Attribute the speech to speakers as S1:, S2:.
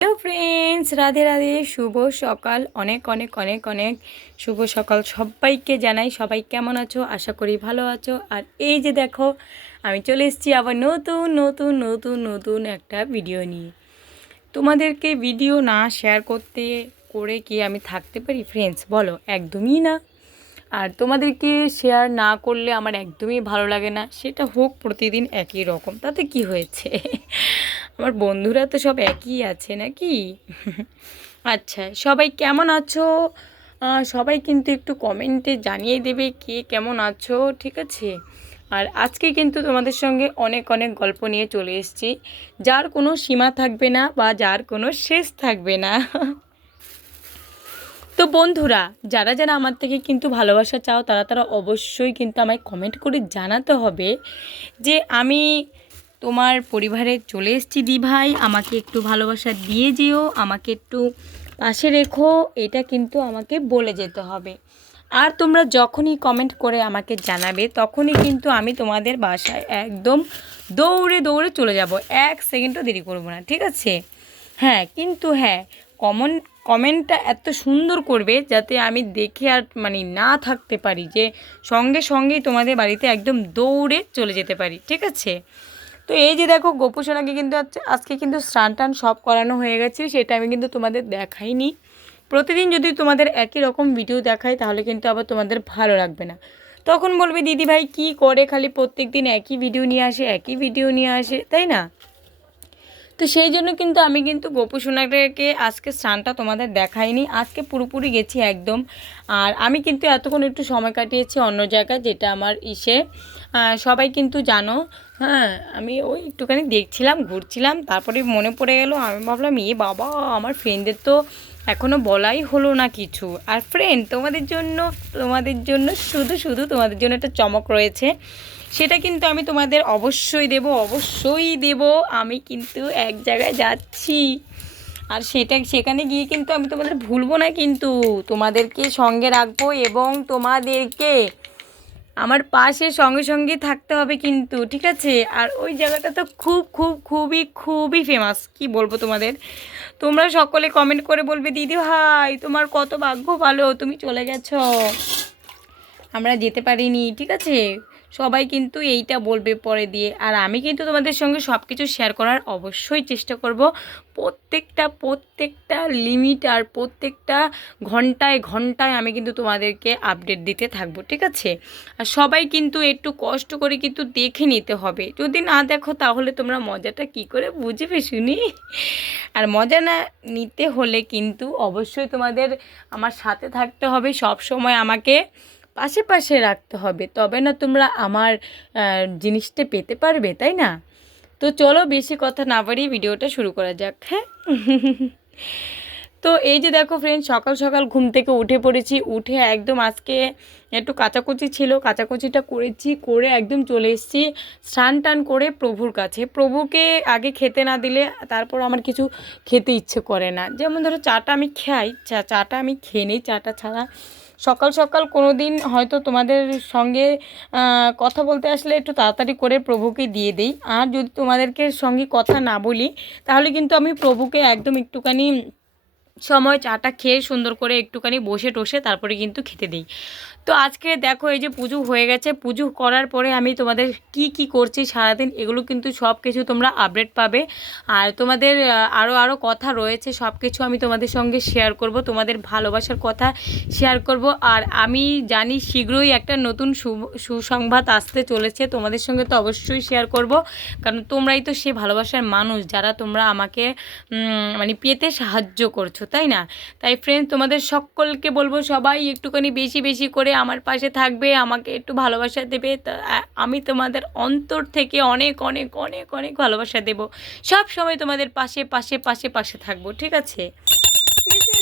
S1: Hello friends Radhe Radhe. শুভ সকাল। অনেক অনেক অনেক অনেক শুভ সকাল সবাইকে জানাই। সবাই কেমন আছো? আশা করি ভালো আছো। আর এই যে দেখো, আমি চলে এসেছি আবার নতুন নতুন নতুন নতুন একটা ভিডিও নিয়ে। তোমাদেরকে ভিডিও না শেয়ার করতে, করে কি আমি থাকতে পারি ফ্রেন্ডস বলো, একদমই না। আর তোমাদেরকে শেয়ার না করলে আমার একদমই ভালো লাগে না। সেটা হোক, প্রতিদিন একই রকম। তাতে কি হয়েছে? আমার বন্ধুরা তো সব একই আছে নাকি? আচ্ছা সবাই কেমন আছো? সবাই কিন্তু একটু কমেন্টে জানিয়ে দেবে কে কেমন আছো, ঠিক আছে? আর আজকে কিন্তু তোমাদের সঙ্গে অনেক অনেক গল্প নিয়ে চলে এসেছি। যার কোনো সীমা থাকবে না বা যার কোনো শেষ থাকবে না। তো বন্ধুরা, যারা যারা আমার থেকে কিন্তু ভালোবাসা চাও, তারা তারা অবশ্যই কিন্তু আমায় কমেন্ট করে জানাতে হবে যে আমি তোমার পরিবারে চলে এসেছি দি ভাই আমাকে একটু ভালোবাসা দিয়ে যেও, আমাকে একটু পাশে রেখো, এটা কিন্তু আমাকে বলে যেতে হবে। আর তোমরা যখনই কমেন্ট করে আমাকে জানাবে, তখনই কিন্তু আমি তোমাদের বাসায় একদম দৌড়ে দৌড়ে চলে যাব। এক সেকেন্ডও দেরি করব না, ঠিক আছে? হ্যাঁ কিন্তু হ্যাঁ কমন কমেন্টটা এত সুন্দর করবে যাতে আমি দেখে আর মানে না থাকতে পারি যে সঙ্গে সঙ্গেই তোমাদের বাড়িতে একদম দৌড়ে চলে যেতে পারি, ঠিক আছে? তো এই যে দেখো গোপুসোনাকে কিন্তু আজ- আজকে কিন্তু স্নান টান সব করানো হয়ে গেছে সেটা আমি কিন্তু তোমাদের দেখাইনি। প্রতিদিন যদি তোমাদের একই রকম ভিডিও দেখাই, তাহলে কিন্তু আবার তোমাদের ভালো লাগবে না। তখন বলবে, দিদি ভাই, কী করে খালি প্রত্যেক দিন একই ভিডিও নিয়ে আসে, একই ভিডিও নিয়ে আসে? তাই না? তো সেই জন্য কিন্তু আমি কিন্তু গোপু সোনাটাকে আজকে স্নানটা তোমাদের দেখাইনি। আজকে পুরোপুরি গেছি একদম। আর আমি কিন্তু এতক্ষণ একটু সময় কাটিয়েছি অন্য জায়গায়, যেটা আমার ইসে। সবাই কিন্তু জানো হ্যাঁ আমি ওই একটুখানি দেখছিলাম, ঘুরছিলাম, তারপরে মনে পড়ে গেল, আমি ভাবলাম, এ বাবা, আমার ফ্রেন্ডদের তো এখনও বলাই হলো না কিছু। আর ফ্রেন্ড তোমাদের জন্য তোমাদের জন্য শুধু শুধু তোমাদের জন্য একটা চমক রয়েছে। সেটা কিন্তু আমি তোমাদের অবশ্যই দেব অবশ্যই দেব। আমি কিন্তু এক জায়গায় যাচ্ছি। আর সেটা, সেখানে গিয়ে কিন্তু আমি তোমাদের ভুলবো না কিন্তু। তোমাদেরকে সঙ্গে রাখব এবং তোমাদেরকে আমার পাশে সঙ্গে সঙ্গে থাকতে হবে কিন্তু, ঠিক আছে? আর ওই জায়গাটা তো খুব খুব, খুবই খুবই ফেমাস কি বলব তোমাদের? তোমরা সকলে কমেন্ট করে বলবে, দিদি ভাই, তোমার কত ভাগ্য ভালো, তুমি চলে গেছো। আমরা যেতে পারিনি, ঠিক আছে? সবাই কিন্তু এইটা বলবে পরে দিয়ে। আর আমি কিন্তু তোমাদের সঙ্গে সব কিছু শেয়ার করার অবশ্যই চেষ্টা করব। প্রত্যেকটা প্রত্যেকটা লিমিট আর প্রত্যেকটা ঘন্টায় ঘন্টায় আমি কিন্তু তোমাদেরকে আপডেট দিতে থাকব, ঠিক আছে? আর সবাই কিন্তু একটু কষ্ট করে কিন্তু দেখে নিতে হবে। যদি না দেখো তাহলে তোমরা মজাটা কি করে বুঝবে শুনি? আর মজা না নিতে হলে কিন্তু অবশ্যই তোমাদের আমার সাথে থাকতে হবে। সব সময় আমাকে পাশে পাশে রাখতে হবে। তবে না তোমরা আমার জিনিসটা পেতে পারবে, তাই না? তো চলো বেশি কথা না বাড়িয়ে ভিডিওটা শুরু করা যাক হ্যাঁ? তো এই যে দেখো ফ্রেন্ড সকাল সকাল ঘুম থেকে উঠে পড়েছি। উঠে একদম আজকে একটু কাচাকুচি ছিল। কাচাকুচিটা করেছি, করে একদম চলে এসেছি স্নান টান করে প্রভুর কাছে। প্রভুকে আগে খেতে না দিলে তারপর আমার কিছু খেতে ইচ্ছে করে না। যেমন ধরো চাটা আমি খাই, চা, চাটা আমি খেয়ে নিই, চাটা ছাড়া সকাল সকাল কোনো দিন হয়তো তোমাদের সঙ্গে কথা বলতে আসলে একটু তাড়াতাড়ি করে প্রভুকে দিয়ে দিই। আর যদি তোমাদেরকে সঙ্গে কথা না বলি, তাহলে কিন্তু আমি প্রভুকে একদম একটুখানি সময় চাটা খেয়ে সুন্দর করে একটুখানি বসে টসে তারপরে কিন্তু খেতে দিই। তো আজকে দেখো এই যে পুজো হয়ে গেছে, পুজো করার পরে আমি তোমাদের কি কি করছি সারাদিন এগুলো কিন্তু সব কিছু তোমরা আপডেট পাবে। আর তোমাদের আরও আরও কথা রয়েছে সব কিছু আমি তোমাদের সঙ্গে শেয়ার করব, তোমাদের ভালোবাসার কথা শেয়ার করব। আর আমি জানি শীঘ্রই একটা নতুন সুসংবাদ আসতে চলেছে, তোমাদের সঙ্গে তো অবশ্যই শেয়ার করব। কারণ তোমরাই তো সে ভালোবাসার মানুষ, যারা তোমরা আমাকে মানে পেতে সাহায্য করছ। তাই না? তাই ফ্রেন্ড তোমাদের সকলকে বলব, সবাই একটুখানি বেশি বেশি করে আমার পাশে থাকবে, আমাকে একটু ভালোবাসা দেবে। আমি তোমাদের অন্তর থেকে অনেক অনেক অনেক অনেক ভালোবাসা দেব। সব সময় তোমাদের পাশে পাশে পাশে পাশে থাকব, ঠিক আছে? কৃষ্ণ